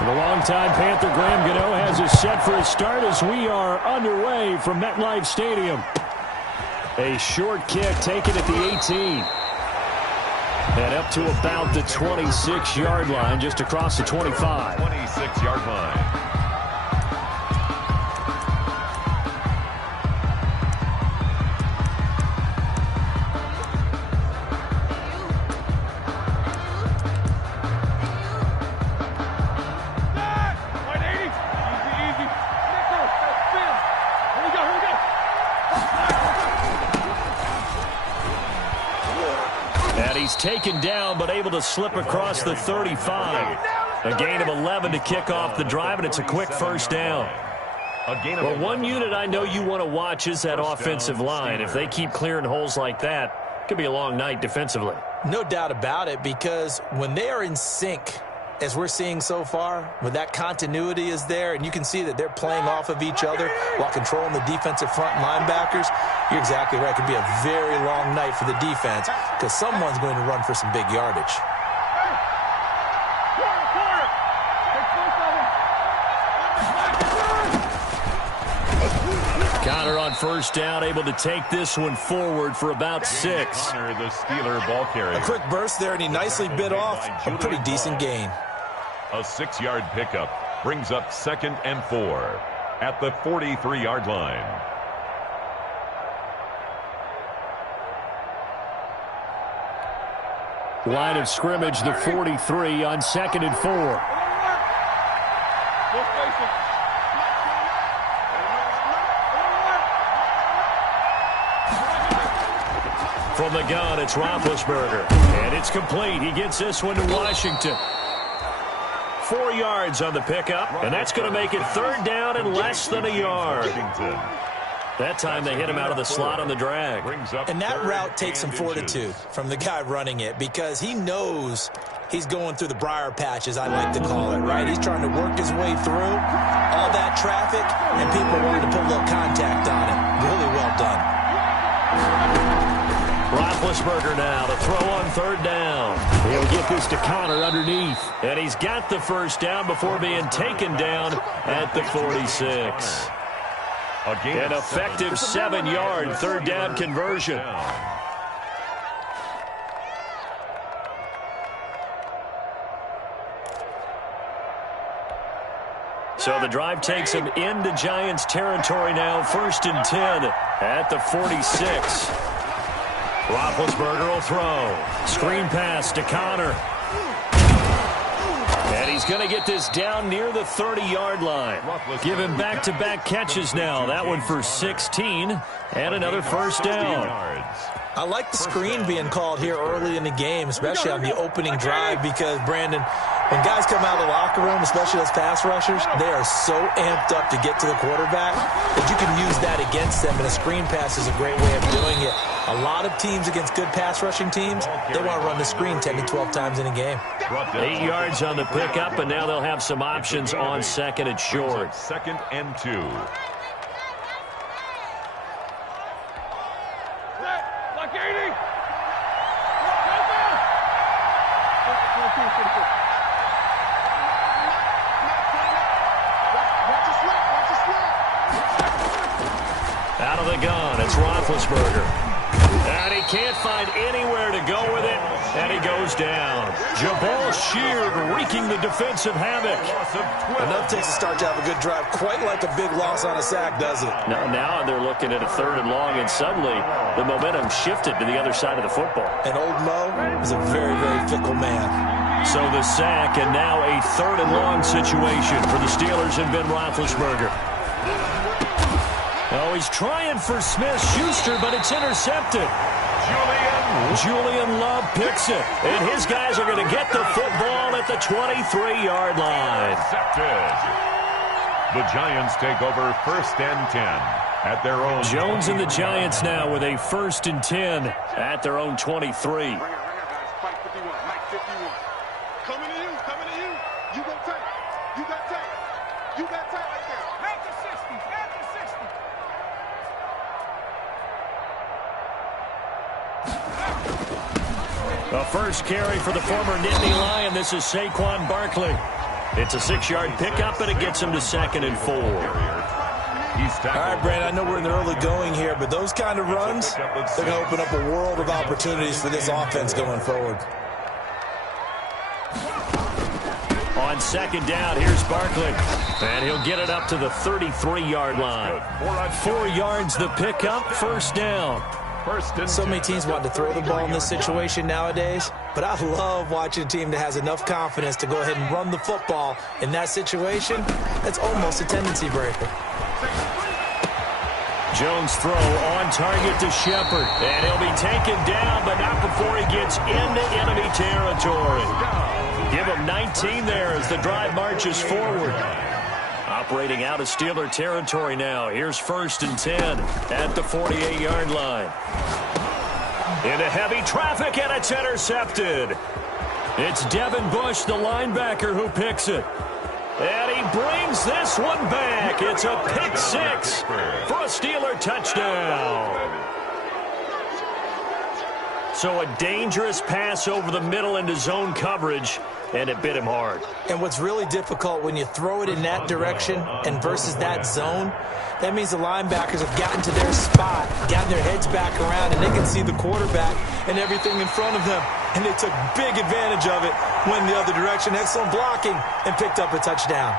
And the longtime Panther Graham Gano has us set for a start as we are underway from MetLife Stadium. A short kick taken at the 18. And up to about the 26-yard line, just across the 25. 26-yard line. Taken down, but able to slip across the 35. A gain of 11 to kick off the drive, and it's a quick first down. Well, one unit I know you want to watch is that offensive line. If they keep clearing holes like that, it could be a long night defensively. No doubt about it, because when they are in sync, as we're seeing so far, when that continuity is there, and you can see that they're playing off of each other while controlling the defensive front linebackers, you're exactly right. It could be a very long night for the defense because someone's going to run for some big yardage. Connor on first down, able to take this one forward for about 6. Connor, the Steeler ball carrier. A quick burst there, and he nicely bit off a pretty decent gain. A 6-yard pickup brings up 2nd and 4 at the 43-yard line. Line of scrimmage, the 43 on 2nd and 4. From the gun, it's Roethlisberger. And it's complete. He gets this one to Washington. 4 yards on the pickup, and that's going to make it 3rd down and less than a yard. That time they hit him out of the slot on the drag. And that route takes some fortitude from the guy running it because he knows he's going through the briar patch, as I like to call it, right? He's trying to work his way through all that traffic, and people wanting to put a little contact on it. Really well done. Roethlisberger now to throw on 3rd down. He'll get this to Connor underneath. And he's got the first down before being taken down at the 46. An effective 7-yard 3rd down conversion. So the drive takes him into Giants territory now. 1st and 10 at the 46. Roethlisberger will throw. Screen pass to Connor. And he's going to get this down near the 30-yard line. Give him back-to-back catches now. That one for 16 and another first down. I like the screen being called here early in the game, especially on the opening drive, because, Brandon, when guys come out of the locker room, especially those pass rushers, they are so amped up to get to the quarterback that you can use that against them, and a screen pass is a great way of doing it. A lot of teams against good pass rushing teams, they want to run the screen 10 to 12 times in a game. 8 yards on the pickup, and now they'll have some options on 2nd and short. 2nd and 2. Out of the gun, it's Roethlisberger. And he can't find anywhere to go with it, and he goes down. Jabal Sheard wreaking the defensive havoc. Enough takes to start to have a good drive. Quite like a big loss on a sack, does it? Now they're looking at a 3rd and long, and suddenly the momentum shifted to the other side of the football. And old Mo is a very, very fickle man. So the sack, and now a 3rd and long situation for the Steelers and Ben Roethlisberger. Oh, he's trying for Smith-Schuster, but it's intercepted. Julian Love picks it, and his guys are going to get the football at the 23-yard line. Intercepted. The Giants take over 1st and 10 at their own. Jones and the Giants now with a 1st and 10 at their own 23. A first carry for the former Nittany Lion. This is Saquon Barkley. It's a 6-yard pickup, and it gets him to 2nd and 4. All right, Brandon, I know we're in the early going here, but those kind of runs, they're going to open up a world of opportunities for this offense going forward. On 2nd down, here's Barkley. And he'll get it up to the 33-yard line. 4 yards the pickup, 1st down. So many teams want to throw the ball in this situation nowadays, but I love watching a team that has enough confidence to go ahead and run the football in that situation. That's almost a tendency breaker. Jones' throw on target to Shepard. And he'll be taken down, but not before he gets into enemy territory. Give him 19 there as the drive marches forward. Operating out of Steeler territory now. Here's 1st and 10 at the 48-yard line. Into heavy traffic, and it's intercepted. It's Devin Bush, the linebacker, who picks it. And he brings this one back. It's a pick 6 for a Steeler touchdown. So a dangerous pass over the middle into zone coverage, and it bit him hard. And what's really difficult when you throw it in that direction and versus that zone, that means the linebackers have gotten to their spot, gotten their heads back around, and they can see the quarterback and everything in front of them. And they took big advantage of it, went the other direction, excellent blocking, and picked up a touchdown.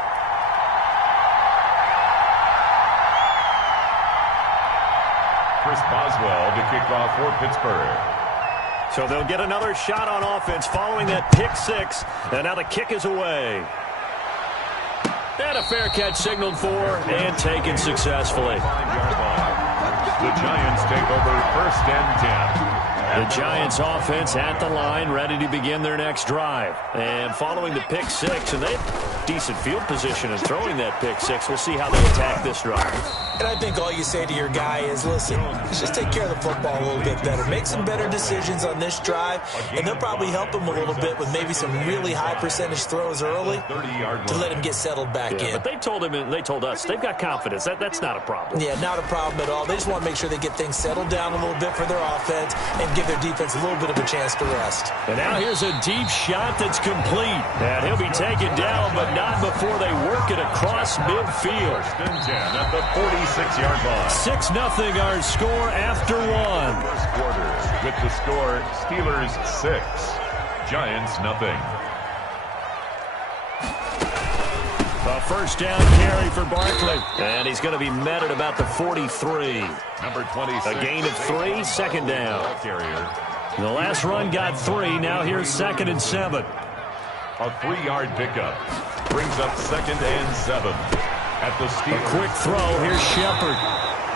Chris Boswell to kick off for Pittsburgh. So they'll get another shot on offense following that pick 6. And now the kick is away. And a fair catch signaled for and taken successfully. 5-yard line. The Giants take over 1st and 10. The Giants offense at the line, ready to begin their next drive. And following the pick 6, and they have decent field position in throwing that pick 6. We'll see how they attack this drive. And I think all you say to your guy is, listen, let's just take care of the football a little bit better. Make some better decisions on this drive, and they'll probably help him a little bit with maybe some really high percentage throws early to let him get settled back in. But they told him, and they told us, they've got confidence. That's not a problem. Yeah, not a problem at all. They just want to make sure they get things settled down a little bit for their offense and give their defense a little bit of a chance to rest. And now here's a deep shot that's complete. And he'll be taken down, but not before they work it across midfield. 1st and 10 at the 46-yard line. 6-0 our score after 1. First quarter with the score Steelers 6, Giants nothing. A 1st down carry for Barkley. And he's going to be met at about the 43. Number 26. A gain of 3, 2nd down. Carrier. The last run got 3. Now here's 2nd and 7. A 3-yard pickup brings up 2nd and 7 at the Steelers. A quick throw. Here's Shepard.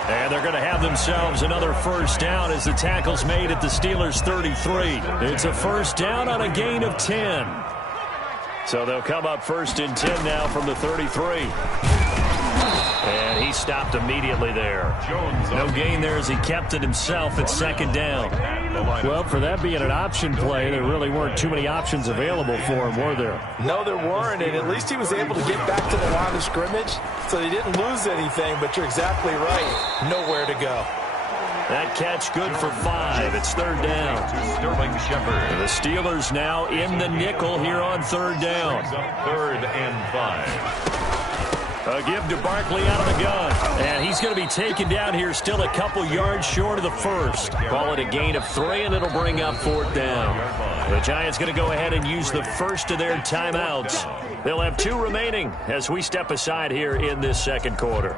And they're going to have themselves another 1st down as the tackle's made at the Steelers' 33. It's a 1st down on a gain of 10. So they'll come up 1st and 10 now from the 33. And he stopped immediately there. No gain there as he kept it himself at 2nd down. Well, for that being an option play, there really weren't too many options available for him, were there? No, there weren't, and at least he was able to get back to the line of scrimmage, so he didn't lose anything, but you're exactly right. Nowhere to go. That catch good for 5. It's 3rd down. To Sterling Shepard. The Steelers now in the nickel here on 3rd down. 3rd and 5. A give to Barkley out of the gun. And he's going to be taken down here still a couple yards short of the 1st. Call it a gain of 3, and it'll bring up 4th down. The Giants going to go ahead and use the first of their timeouts. They'll have 2 remaining as we step aside here in this 2nd quarter.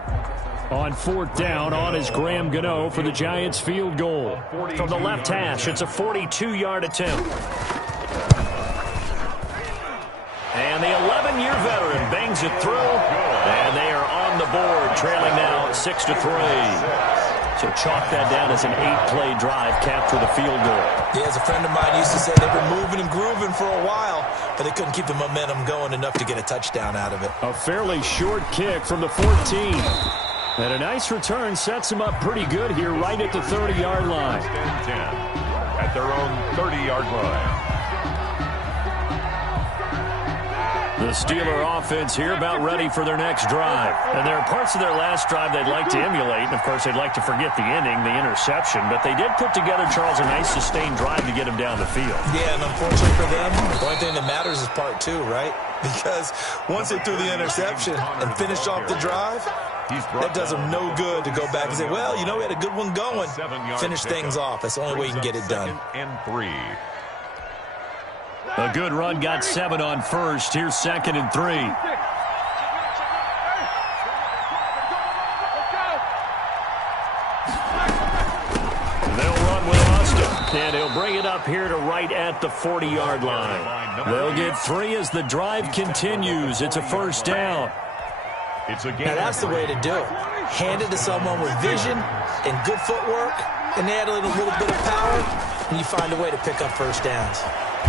On 4th down, on is Graham Gano for the Giants field goal. From the left hash, it's a 42-yard attempt. And the 11-year veteran bangs it through, and they are on the board, trailing now 6-3. So chalk that down as an 8-play drive, capture the field goal. Yeah, as a friend of mine used to say, they've been moving and grooving for a while, but they couldn't keep the momentum going enough to get a touchdown out of it. A fairly short kick from the 14. And a nice return sets them up pretty good here right at the 30-yard line. 10 at their own 30-yard line. The Steeler offense here about ready for their next drive. And there are parts of their last drive they'd like to emulate. And, of course, they'd like to forget the ending, the interception. But they did put together, Charles, a nice sustained drive to get him down the field. Yeah, and unfortunately for them, the only thing that matters is part two, right? Because once they threw the interception and finished off the drive, that does them no good to go back and say, well, you know, we had a good one going. Finish things off. That's the only way you can get it done. And 3. A good run got 7 on first. Here's 2nd and 3. They'll run with Austin, and he'll bring it up here to right at the 40-yard line. They'll get 3 as the drive continues. It's a first down. Now, that's the way to do it. Hand it to someone with vision and good footwork, and add a little bit of power, and you find a way to pick up first downs.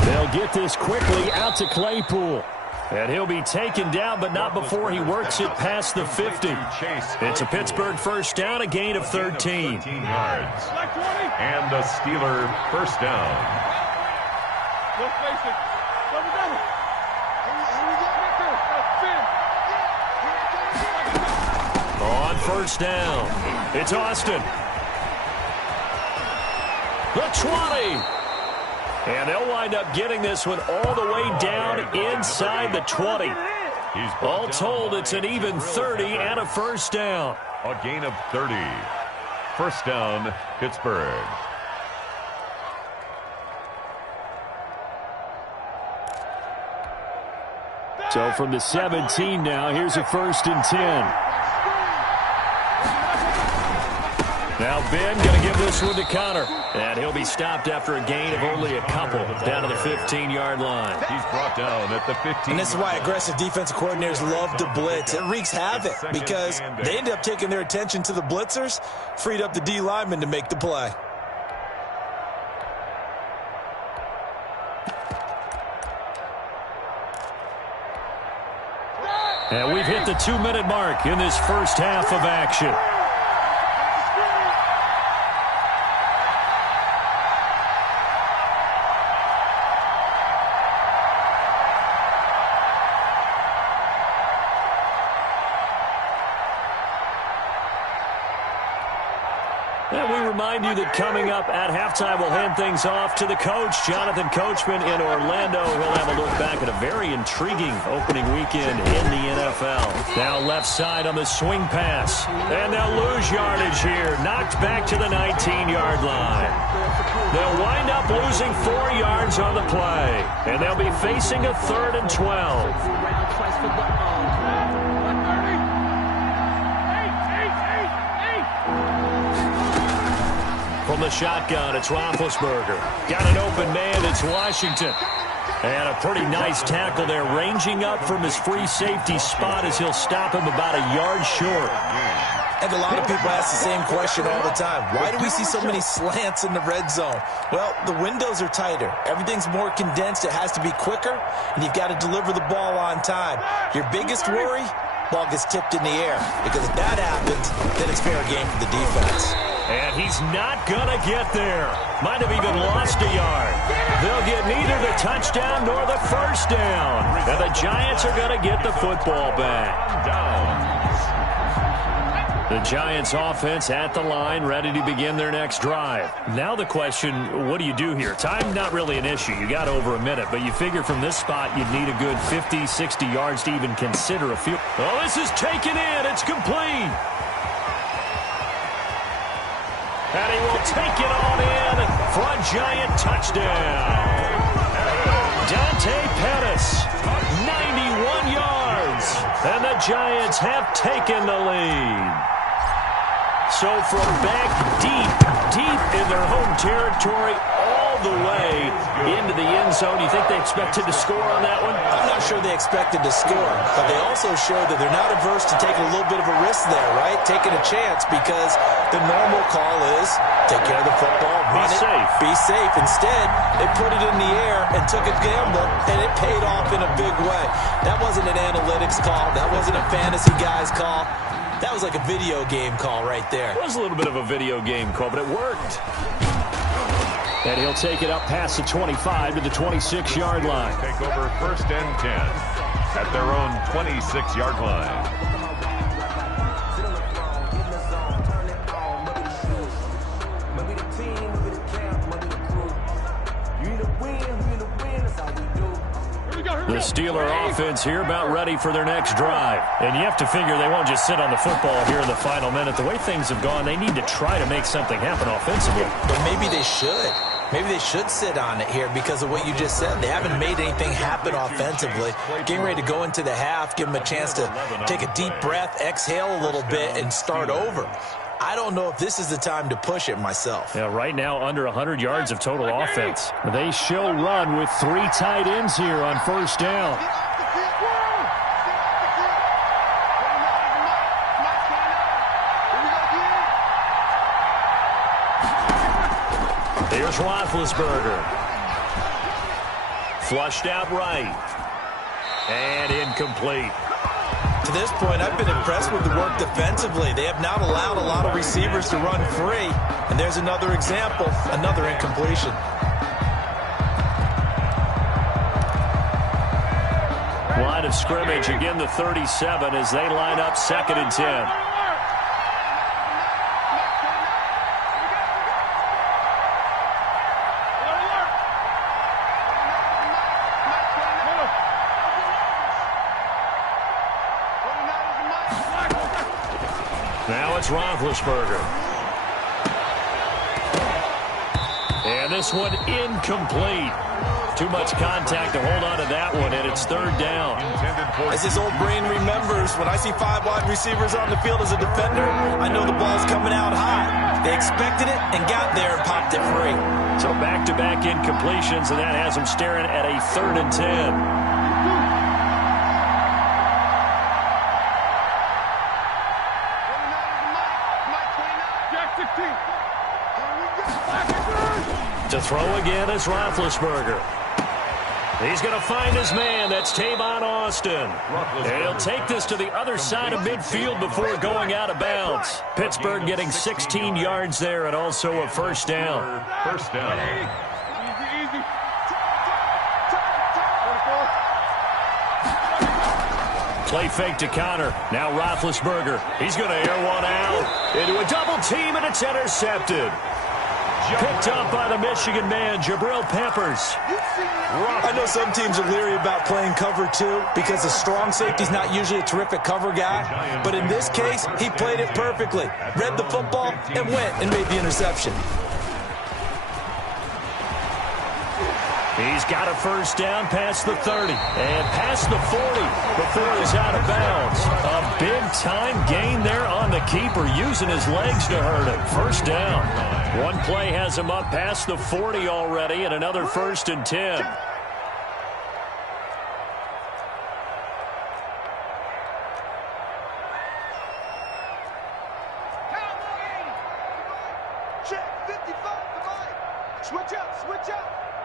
They'll get this quickly out to Claypool. And he'll be taken down, but not before he works it past the 50. It's a Pittsburgh first down, a gain of 13. Yards. And a Steeler first down. On first down, it's Austin. The 20. And they'll wind up getting this one all the way down inside the 20. All told, it's an even 30 and a first down. A gain of 30. First down, Pittsburgh. So from the 17 now, here's a 1st and 10. Now Ben going to give this one to Connor. And he'll be stopped after a gain of only a couple down to the 15-yard line. He's brought down at the 15. And this is why aggressive defensive coordinators love to blitz. It wreaks havoc because they end up taking their attention to the blitzers, freed up the D lineman to make the play. And we've hit the 2-minute mark in this first half of action. And we remind you that coming up at halftime, we'll hand things off to the coach, Jonathan Coachman in Orlando. He'll have a look back at a very intriguing opening weekend in the NFL. Now left side on the swing pass. And they'll lose yardage here. Knocked back to the 19-yard line. They'll wind up losing 4 yards on the play. And they'll be facing a 3rd and 12. From the shotgun, it's Roethlisberger. Got an open man, it's Washington. And a pretty nice tackle there, ranging up from his free safety spot as he'll stop him about a yard short. And a lot of people ask the same question all the time. Why do we see so many slants in the red zone? Well, the windows are tighter. Everything's more condensed. It has to be quicker, and you've got to deliver the ball on time. Your biggest worry, ball gets tipped in the air. Because if that happens, then it's fair game for the defense. And he's not going to get there. Might have even lost a yard. They'll get neither the touchdown nor the first down. And the Giants are going to get the football back. The Giants offense at the line, ready to begin their next drive. Now the question, what do you do here? Time not really an issue. You got over a minute, but you figure from this spot you'd need a good 50, 60 yards to even consider a field. Oh, this is taken in. It's complete. And he will take it on in for a Giant touchdown. Dante Pettis, 91 yards. And the Giants have taken the lead. So from back deep in their home territory, all the way into the end zone, you think they expected to score on that one? I'm not sure they expected to score, but they also showed that they're not averse to taking a little bit of a risk there, right? Taking a chance because the normal call is take care of the football, run it, be safe. Instead, they put it in the air and took a gamble, and it paid off in a big way. That wasn't an analytics call. That wasn't a fantasy guy's call. That was like a video game call right there. It was a little bit of a video game call, but it worked. And he'll take it up past the 25 to the 26-yard line. Take over 1st and 10 at 26-yard line. The Steeler offense here about ready for their next drive. And you have to figure they won't just sit on the football here in the final minute. The way things have gone, they need to try to make something happen offensively. But maybe they should. Maybe they should sit on it here because of what you just said. They haven't made anything happen offensively. Getting ready to go into the half, give them a chance to take a deep breath, exhale a little bit, and start over. I don't know if this is the time to push it myself. Yeah, right now under 100 yards of total offense. They shall run with 3 tight ends here on first down. Here's Roethlisberger. Flushed out right. And incomplete. To this point, I've been impressed with the work defensively. They have not allowed a lot of receivers to run free. And there's another example, another incompletion. Line of scrimmage, again the 37 as they line up 2nd and 10. Now it's Roethlisberger. And this one incomplete. Too much contact to hold on to that one, and it's 3rd down. As his old brain remembers, when I see 5 wide receivers on the field as a defender, I know the ball's coming out high. They expected it and got there and popped it free. So back-to-back incompletions, and that has them staring at a 3rd and 10. To throw again is Roethlisberger. He's going to find his man. That's Tavon Austin. And he'll take this to the other side of midfield before going out of bounds. Pittsburgh getting 16 yards there and also a first down. First down. Play fake to Connor. Now Roethlisberger. He's going to air one out into a double team, and it's intercepted. Picked up by the Michigan man, Jabril Peppers. I know some teams are leery about playing cover 2 because the strong safety's not usually a terrific cover guy. But in this case, he played it perfectly. Read the football and went and made the interception. He's got a first down past the 30 and past the 40 before he's out of bounds. A big-time gain there on the keeper, using his legs to hurt him. First down. One play has him up past the 40 already, and another 1st and 10. Check 55, switch out.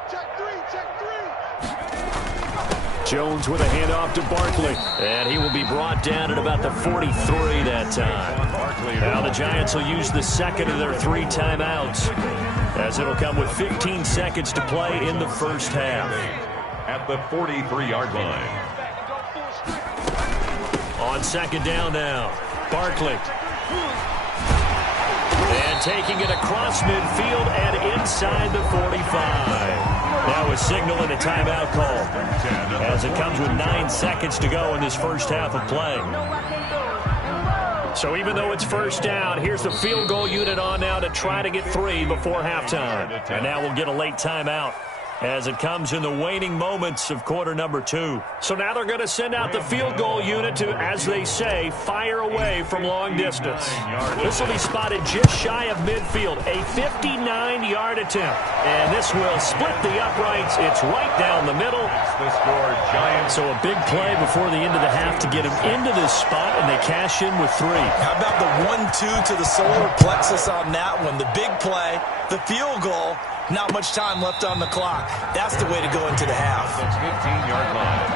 Check 3. Jones with a handoff to Barkley, and he will be brought down at about the 43 that time. Now the Giants will use the 2nd of their 3 timeouts, as it'll come with 15 seconds to play in the first half. At the 43-yard line. On 2nd down now, Barkley. And taking it across midfield and inside the 45. Now a signal and a timeout call, as it comes with 9 seconds to go in this first half of play. So even though it's first down, here's the field goal unit on now to try to get 3 before halftime. And now we'll get a late timeout as it comes in the waning moments of quarter number 2. So now they're going to send out the field goal unit to, as they say, fire away from long distance. This will be spotted just shy of midfield, a 59-yard attempt. And this will split the uprights. It's right down the middle. So a big play before the end of the half to get him into this spot, and they cash in with 3. How about the 1-2 to the solar plexus on that one? The big play, the field goal. Not much time left on the clock. That's the way to go into the half. 15-yard line.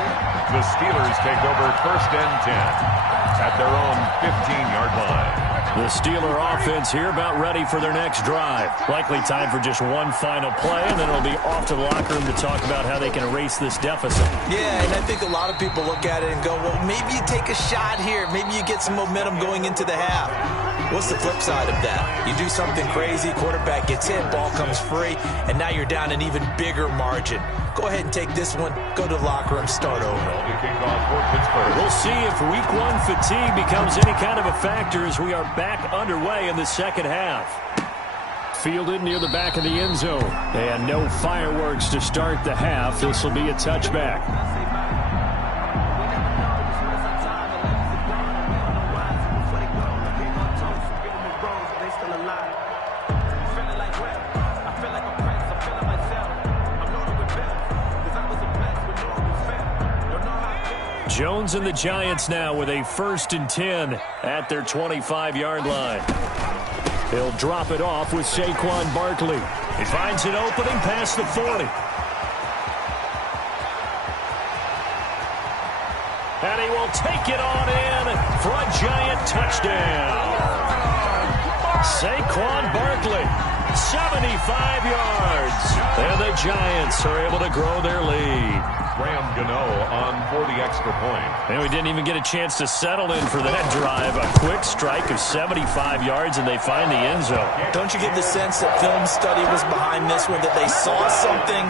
The Steelers take over 1st and 10 at their own 15-yard line. The Steeler offense here about ready for their next drive. Likely time for just one final play, and then it'll be off to the locker room to talk about how they can erase this deficit. Yeah, and I think a lot of people look at it and go, well, maybe you take a shot here. Maybe you get some momentum going into the half. What's the flip side of that? You do something crazy, quarterback gets hit, ball comes free, and now you're down an even bigger margin. Go ahead and take this one, go to the locker room, start over. We'll see if week one fatigue becomes any kind of a factor as we are back underway in the second half. Fielded near the back of the end zone. And no fireworks to start the half. This will be a touchback. Jones and the Giants now with a 1st and 10 at their 25-yard line. He'll drop it off with Saquon Barkley. He finds an opening past the 40. And he will take it on in for a Giant touchdown. Saquon Barkley, 75 yards. And the Giants are able to grow their lead. Graham Gano on for the extra point. And we didn't even get a chance to settle in for that drive. A quick strike of 75 yards, and they find the end zone. Don't you get the sense that film study was behind this one, that they saw something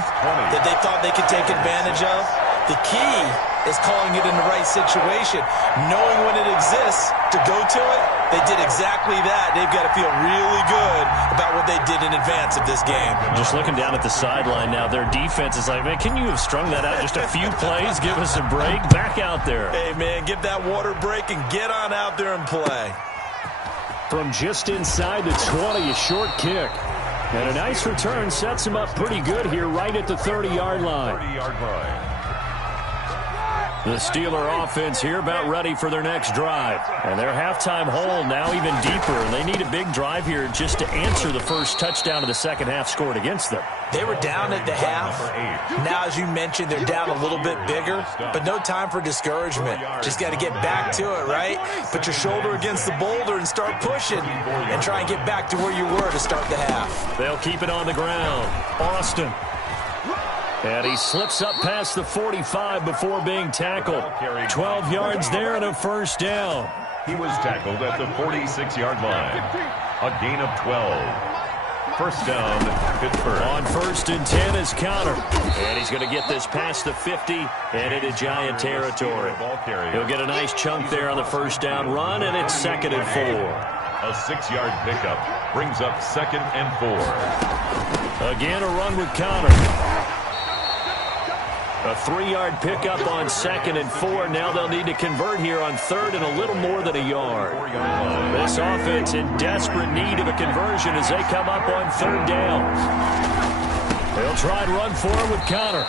that they thought they could take advantage of? The key is calling it in the right situation, knowing when it exists to go to it. They did exactly that. They've got to feel really good about what they did in advance of this game. Just looking down at the sideline now, their defense is like, man, can you have strung that out just a few plays? Give us a break. Back out there. Hey, man, give that water break and get on out there and play. From just inside the 20, a short kick. And a nice return sets him up pretty good here right at the 30-yard line. 30-yard line. The Steeler offense here about ready for their next drive. And their halftime hole now even deeper. And they need a big drive here just to answer the first touchdown of the second half scored against them. They were down at the half. Now, as you mentioned, they're down a little bit bigger, but no time for discouragement. Just got to get back to it, right? Put your shoulder against the boulder and start pushing and try and get back to where you were to start the half. They'll keep it on the ground. Austin. And he slips up past the 45 before being tackled. 12 yards there and a first down. He was tackled at the 46-yard line. A gain of 12. First down, Pittsburgh. On 1st and 10 is Connor. And he's going to get this past the 50 and into Giant territory. He'll get a nice chunk there on the first down run, and it's 2nd and 4. A 6-yard pickup brings up 2nd and 4. Again, a run with Connor. A 3-yard pickup on 2nd and 4. Now they'll need to convert here on 3rd and a little more than a yard. This offense in desperate need of a conversion as they come up on 3rd down. They'll try and run forward with Connor.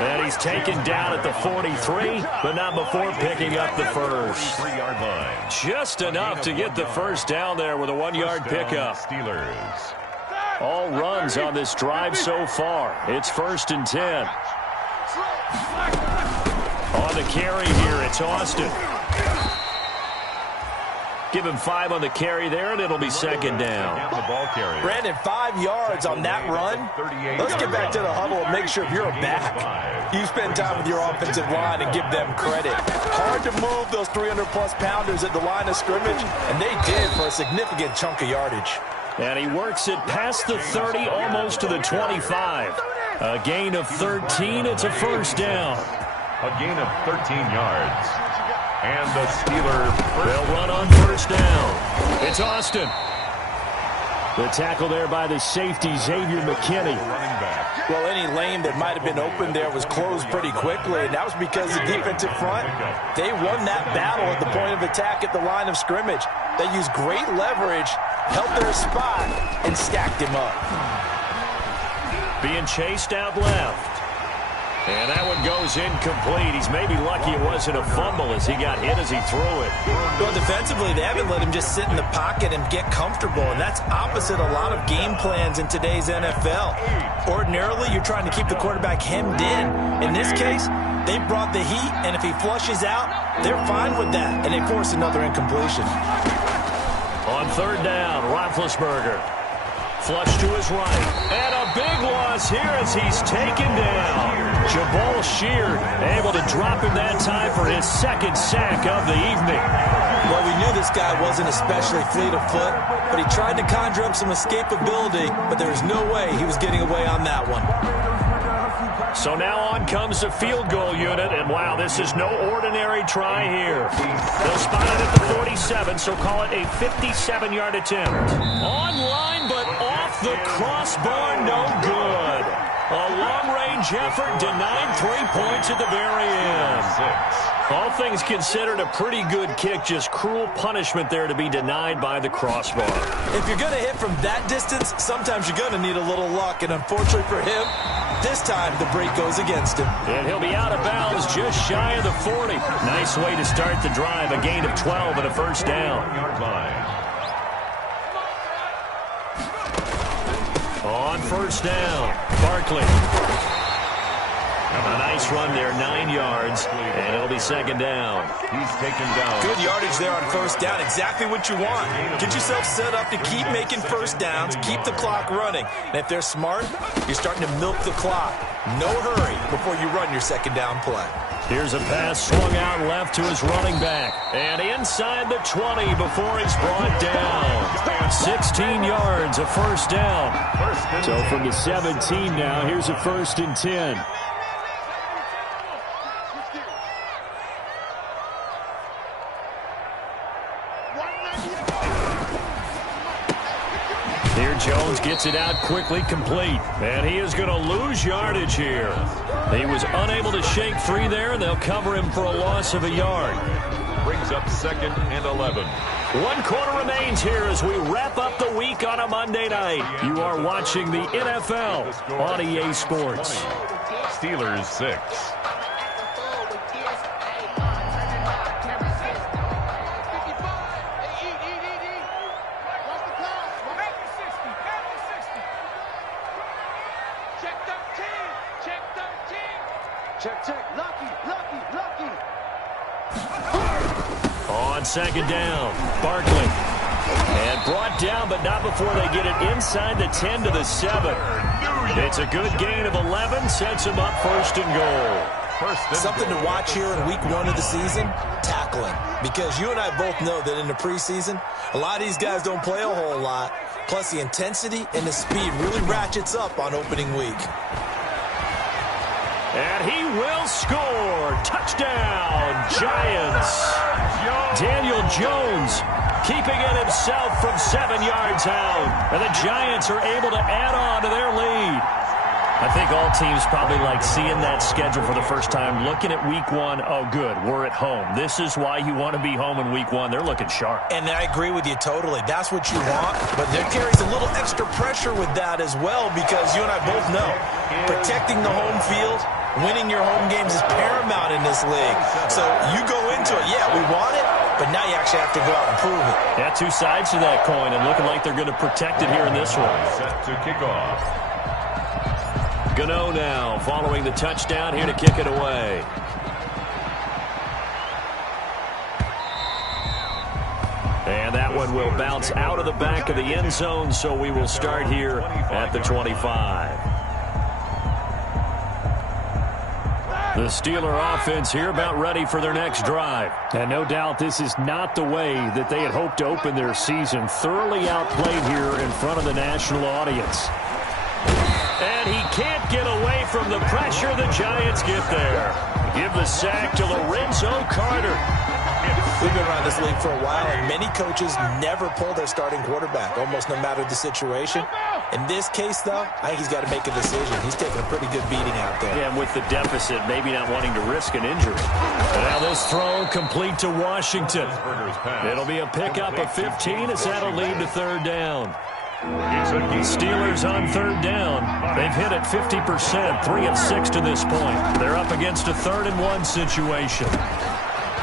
And he's taken down at the 43, but not before picking up the first. Just enough to get the first down there with a 1-yard pickup. Steelers. All runs on this drive so far. It's 1st and 10. On the carry here, it's Austin. Give him 5 on the carry there, and it'll be 2nd down. Brandon, 5 yards on that run. Let's get back to the huddle and make sure if you're a back, you spend time with your offensive line and give them credit. Hard to move those 300-plus pounders at the line of scrimmage, and they did for a significant chunk of yardage. And he works it past the 30, almost to the 25. A gain of 13. It's a first down. A gain of 13 yards. And the Steelers. They'll run on first down. It's Austin. The tackle there by the safety, Xavier McKinney. Well, any lane that might have been open there was closed pretty quickly, and that was because the defensive front, they won that battle at the point of attack at the line of scrimmage. They used great leverage, held their spot, and stacked him up. Being chased out left. And that one goes incomplete. He's maybe lucky it wasn't a fumble as he got hit as he threw it. Well, defensively, they haven't let him just sit in the pocket and get comfortable, and that's opposite a lot of game plans in today's NFL. Ordinarily, you're trying to keep the quarterback hemmed in. In this case, they brought the heat, and if he flushes out, they're fine with that, and they force another incompletion. On third down, Roethlisberger. Flush to his right. And a big loss here as he's taken down. Jabal Sheard able to drop him that time for his second sack of the evening. Well, we knew this guy wasn't especially fleet of foot, but he tried to conjure up some escapability, but there was no way he was getting away on that one. So now on comes the field goal unit, and wow, this is no ordinary try here. They'll spot it at the 47, so call it a 57-yard attempt. Online, but off the crossbar, no good. A long-range effort denied 3 points at the very end. All things considered, a pretty good kick, just cruel punishment there to be denied by the crossbar. If you're going to hit from that distance, sometimes you're going to need a little luck, and unfortunately for him, this time the break goes against him. And he'll be out of bounds just shy of the 40. Nice way to start the drive, a gain of 12 and a first down. On first down, Barkley. A nice run there, 9 yards, and it'll be second down. He's taken down. Good yardage there on first down, exactly what you want. Get yourself set up to keep making first downs, keep the clock running. And if they're smart, you're starting to milk the clock. No hurry before you run your second down play. Here's a pass swung out left to his running back. And inside the 20 before he's brought down. 16 yards, a first down. So from the 17 now, here's a 1st and 10. Here Jones gets it out quickly, complete. And he is going to lose yardage here. He was unable to shake free there, and they'll cover him for a loss of a yard. Brings up 2nd and 11. 1 quarter remains here as we wrap up the week on a Monday night. You are watching the NFL on EA Sports. Steelers 6. Check. Lucky. On second down, Barkley. And brought down, but not before they get it inside the 10 to the 7. It's a good gain of 11, sets him up 1st and goal. Something to watch here in week 1 of the season, tackling. Because you and I both know that in the preseason, a lot of these guys don't play a whole lot. Plus the intensity and the speed really ratchets up on opening week. And he will score. Touchdown, Giants. Daniel Jones keeping it himself from 7 yards out. And the Giants are able to add on to their lead. I think all teams probably like seeing that schedule for the first time, looking at week 1. Oh, good, we're at home. This is why you want to be home in week 1. They're looking sharp. And I agree with you totally. That's what you want. But there carries a little extra pressure with that as well, because you and I both know protecting the home field, winning your home games is paramount in this league. So you go into it, yeah, we want it, but now you actually have to go out and prove it. Yeah, 2 sides to that coin, and looking like they're going to protect it here in this one. Set to kick off. Gano now following the touchdown here to kick it away. And that one will bounce out of the back of the end zone, so we will start here at the 25. The Steeler offense here about ready for their next drive. And no doubt this is not the way that they had hoped to open their season. Thoroughly outplayed here in front of the national audience. And he can't get away from the pressure. The Giants get there. Give the sack to Lorenzo Carter. We've been around this league for a while, and many coaches never pull their starting quarterback, almost no matter the situation. In this case, though, I think he's got to make a decision. He's taking a pretty good beating out there. Yeah, and with the deficit, maybe not wanting to risk an injury. And now this throw complete to Washington. It'll be a pickup of 15 as that'll lead to 3rd down. Steelers on 3rd down. They've hit it 50%, 3 of 6 to this point. They're up against a 3rd and 1 situation.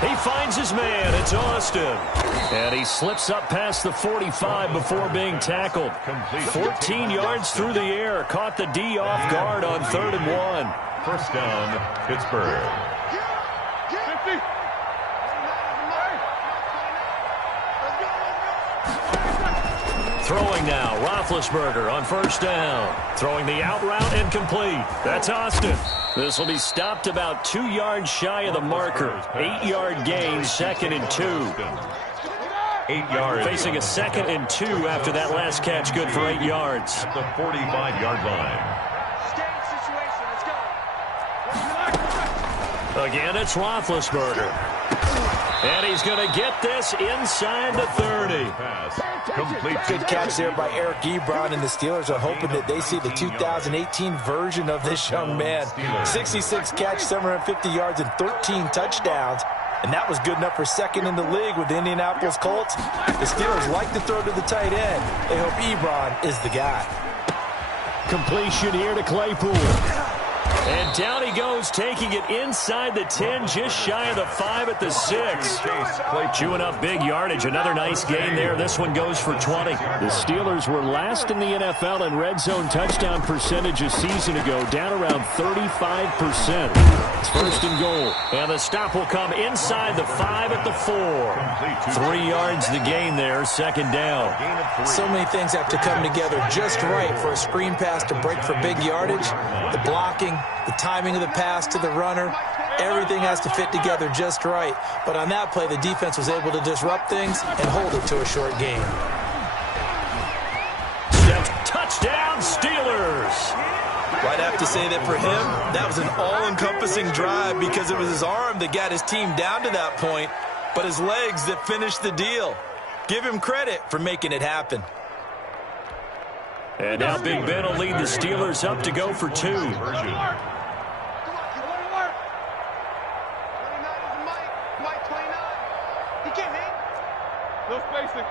He finds his man. It's Austin. And he slips up past the 45 before being tackled. 14 yards through the air. Caught the D off guard on 3rd and 1. First down, Pittsburgh. Throwing now, Roethlisberger on first down. Throwing the out route and complete. That's Austin. This will be stopped about 2 yards shy of the marker. 8-yard gain, 2nd and 2. 8 yards. Facing a 2nd and 2 after that last catch, good for 8 yards. At the 45-yard line. Again, it's Roethlisberger. And he's going to get this inside the 30. Pass. Complete. Good catch there by Eric Ebron, and the Steelers are hoping that they see the 2018 version of this young man. 66 catch, 750 yards, and 13 touchdowns. And that was good enough for 2nd in the league with the Indianapolis Colts. The Steelers like to throw to the tight end. They hope Ebron is the guy. Completion here to Claypool. And down he goes, taking it inside the 10, just shy of the 5 at the 6. Chewing up big yardage. Another nice gain there. This one goes for 20. The Steelers were last in the NFL in red zone touchdown percentage a season ago, down around 35%. It's 1st and goal. And the stop will come inside the 5 at the 4. 3 yards the gain there, 2nd down. So many things have to come together just right for a screen pass to break for big yardage. The blocking, the timing of the pass to the runner, everything has to fit together just right. But on that play, the defense was able to disrupt things and hold it to a short gain. Touchdown, Steelers! I'd have to say that for him, that was an all-encompassing drive because it was his arm that got his team down to that point, but his legs that finished the deal. Give him credit for making it happen. And now Big Ben will lead the Steelers up to go for 2. No spacing.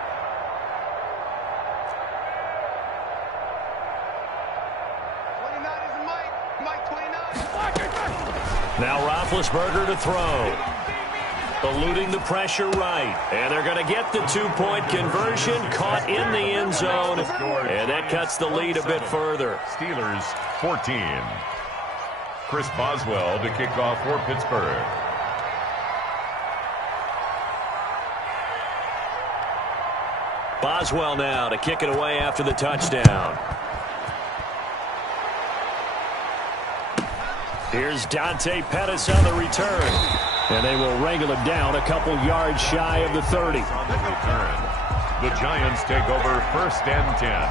Now Roethlisberger to throw. Eluding the pressure right. And they're going to get the 2-point conversion. Caught in the end zone. And that cuts the lead a bit further. Steelers 14. Chris Boswell to kick off for Pittsburgh. Boswell now to kick it away after the touchdown. Here's Dante Pettis on the return. And they will wrangle him down a couple yards shy of the 30. On the return, the Giants take over 1st and 10.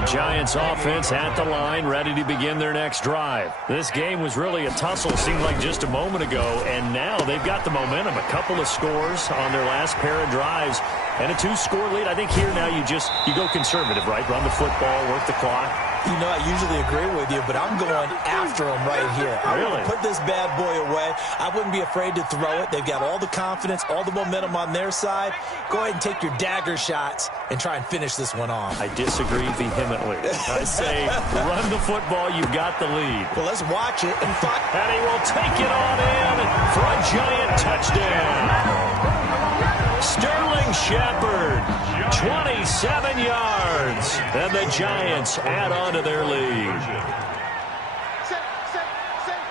The Giants offense at the line, ready to begin their next drive. This game was really a tussle, seemed like just a moment ago, and now they've got the momentum. A couple of scores on their last pair of drives, and a 2-score lead. I think here now you go conservative, right? Run the football, work the clock. You know, I usually agree with you, but I'm going after him right here. I Really? want to put this bad boy away. I wouldn't be afraid to throw it. They've got all the confidence, all the momentum on their side. Go ahead and take your dagger shots and try and finish this one off. I disagree vehemently. I say run the football, you've got the lead. Well, let's watch it and find. And he will take it on in for a Giant touchdown. Sterling Shepard, 27 yards. And the Giants add on to their lead.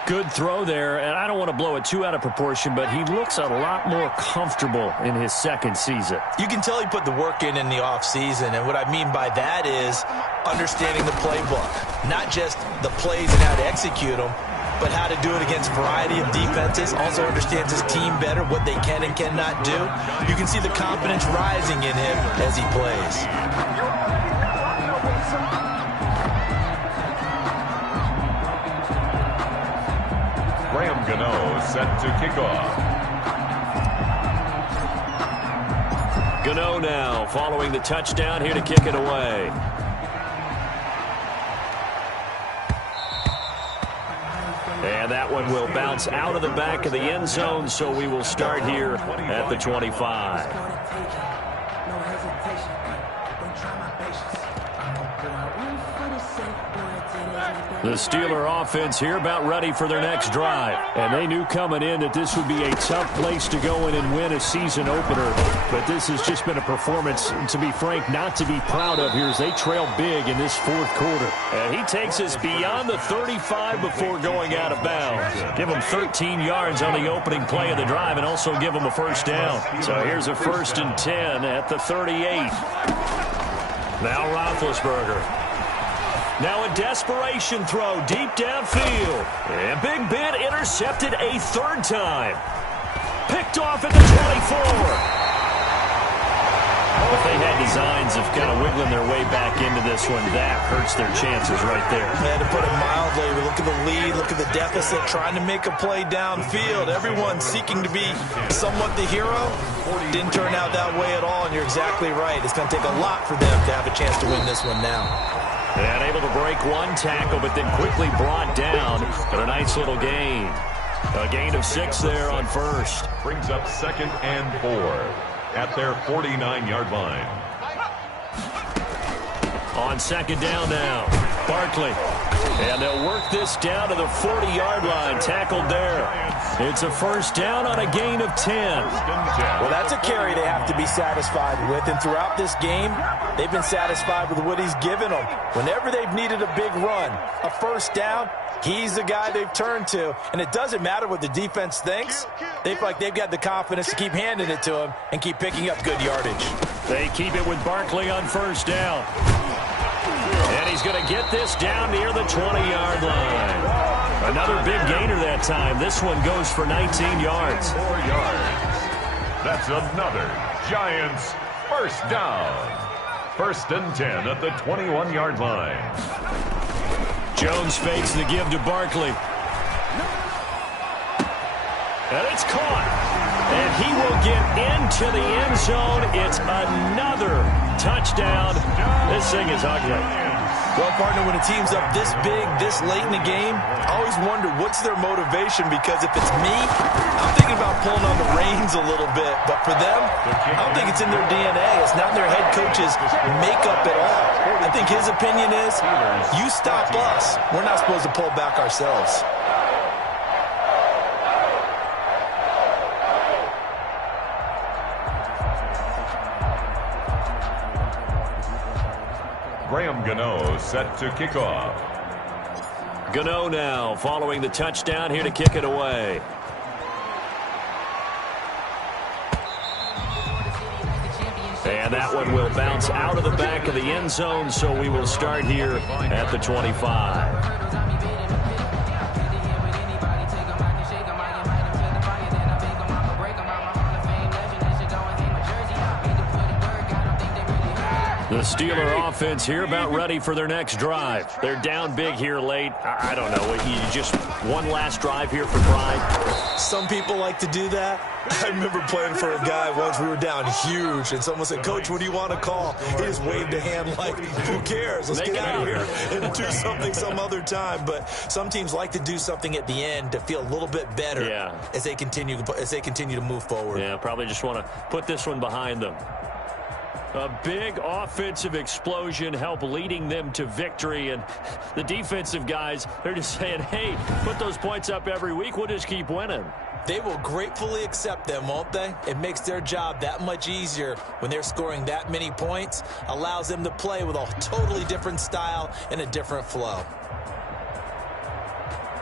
Good throw there, and I don't want to blow it too out of proportion, but he looks a lot more comfortable in his 2nd season. You can tell he put the work in the offseason, and what I mean by that is understanding the playbook. Not just the plays and how to execute them, but how to do it against a variety of defenses. Also understands his team better, what they can and cannot do. You can see the confidence rising in him as he plays. Graham Gano set to kick off. Gano now following the touchdown here to kick it away. And that one will bounce out of the back of the end zone, so we will start here at the 25. The Steeler offense here about ready for their next drive. And they knew coming in that this would be a tough place to go in and win a season opener. But this has just been a performance, to be frank, not to be proud of here as they trail big in this 4th quarter. And he takes us beyond the 35 before going out of bounds. Give him 13 yards on the opening play of the drive and also give him a 1st down. So here's a 1st and 10 at the 38. Now Roethlisberger. Now a desperation throw deep downfield. And Big Ben intercepted a third time. Picked off at the 24. If they had designs of kind of wiggling their way back into this one, that hurts their chances right there. Yeah, to put it mildly, look at the lead, look at the deficit, trying to make a play downfield. Everyone seeking to be somewhat the hero. Didn't turn out that way at all, and you're exactly right. It's going to take a lot for them to have a chance to win this one now. And able to break one tackle, but then quickly brought down. But a nice little gain. A gain of 6 there on first. Brings up 2nd and 4 at their 49-yard line. On 2nd down now, Barkley. And they'll work this down to the 40-yard line, tackled there. It's a first down on a gain of 10. Well, that's a carry they have to be satisfied with, and throughout this game, they've been satisfied with what he's given them. Whenever they've needed a big run, a first down, he's the guy they've turned to, and it doesn't matter what the defense thinks. They feel like they've got the confidence to keep handing it to him and keep picking up good yardage. They keep it with Barkley on first down. And he's going to get this down near the 20-yard line. Another big gainer that time. This one goes for 19 yards. 4 yards. That's another Giants first down. 1st and 10 at the 21-yard line. Jones fakes the give to Barkley. And it's caught. And he will get into the end zone. It's another touchdown. This thing is ugly. Well, partner, when a team's up this big, this late in the game, I always wonder what's their motivation, because if it's me, I'm thinking about pulling on the reins a little bit. But for them, I don't think it's in their DNA. It's not in their head coach's makeup at all. I think his opinion is, you stop us. We're not supposed to pull back ourselves. Graham Gano set to kick off. Gano now following the touchdown here to kick it away. And that one will bounce out of the back of the end zone, so we will start here at the 25. The Steeler offense here about ready for their next drive. They're down big here late. I don't know. You just one last drive here for pride. Some people like to do that. I remember playing for a guy once. We were down huge, and someone said, "Coach, what do you want to call?" He just waved a hand like, "Who cares? Let's get out of here and do something some other time." But some teams like to do something at the end to feel a little bit better as they continue to move forward. Yeah, probably just want to put this one behind them. A big offensive explosion help leading them to victory. And the defensive guys, they're just saying, hey, put those points up every week. We'll just keep winning. They will gratefully accept them, won't they? It makes their job that much easier when they're scoring that many points. Allows them to play with a totally different style and a different flow.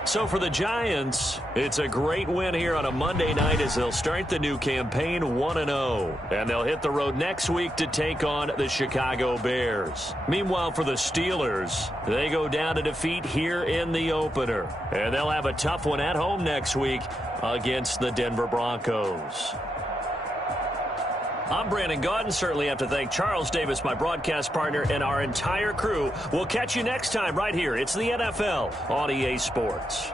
So for the Giants, it's a great win here on a Monday night as they'll start the new campaign 1-0. And they'll hit the road next week to take on the Chicago Bears. Meanwhile, for the Steelers, they go down to defeat here in the opener. And they'll have a tough one at home next week against the Denver Broncos. I'm Brandon Gaudin. Certainly have to thank Charles Davis, my broadcast partner, and our entire crew. We'll catch you next time right here. It's the NFL on EA Sports.